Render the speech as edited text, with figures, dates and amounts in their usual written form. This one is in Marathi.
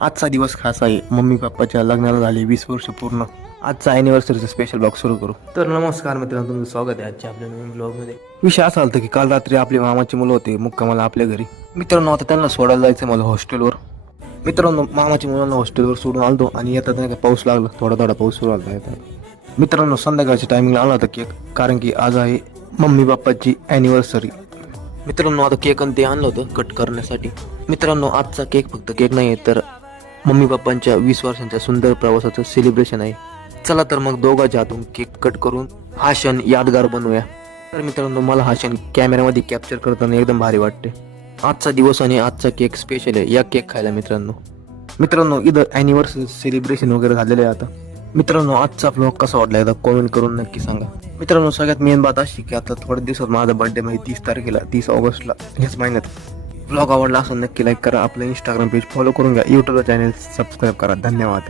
आजचा दिवस खास आहे. मम्मी पप्पाच्या लग्नाला झाले 20 वर्ष पूर्ण. आजचा अॅनिव्हर्सरीचा स्पेशल ब्लॉग सुरू करू. तर नमस्कार मित्रांनो, तुमचं स्वागत आहे आजच्या आपल्या नवीन ब्लॉगमध्ये. विषय असा होता की काल रात्री आपले मामाची मुलं होते मुक्कामाला आपल्या घरी. मित्रांनो, आता त्यांना सोडायला जायचं मला हॉस्टेलवर. मित्रांनो, मामाची मुलांना हॉस्टेलवर सोडून आलतो आणि येतात नाही का पाऊस लागला, थोडा पाऊस सुरू झाला येतात. मित्रांनो, संध्याकाळच्या टायमिंगला आला होता केक, कारण की आज आहे मम्मी पप्पाची अॅनिव्हर्सरी. मित्रांनो, आता केक आणि ते आणलं होतं कट करण्यासाठी. मित्रांनो, आजचा केक फक्त केक नाही आहे, तर मम्मी पप्पांच्या 20 वर्षांच्या सुंदर प्रवासाचं सेलिब्रेशन आहे. चला तर मग दोघांच्या हातून केक कट करून हा क्षण यादगार बनवूया. तर मित्रांनो, मला हा क्षण कॅमेऱ्यामध्ये कॅप्चर करताना एकदम भारी वाटते. आजचा दिवस आणि आजचा केक स्पेशल आहे. या केक खायला मित्रांनो इथं अॅनिव्हर्सरी सेलिब्रेशन वगैरे झालेलं आहे. आता मित्रांनो, आजचा ब्लॉग कसा वाटला एकदा कॉमेंट करून नक्की सांगा. मित्रांनो, सगळ्यात मेन बात अशी की आता थोड्या दिवसात माझा बर्थडे म्हणजे 30 तारखेला, 30 ऑगस्टला, ह्याच महिन्यात. ब्लॉग आवडला असेल नक्की लाईक करा, आपलं इंस्टाग्राम पेज फॉलो करून घ्या, यूट्यूबला चॅनल सबस्क्राईब करा. धन्यवाद.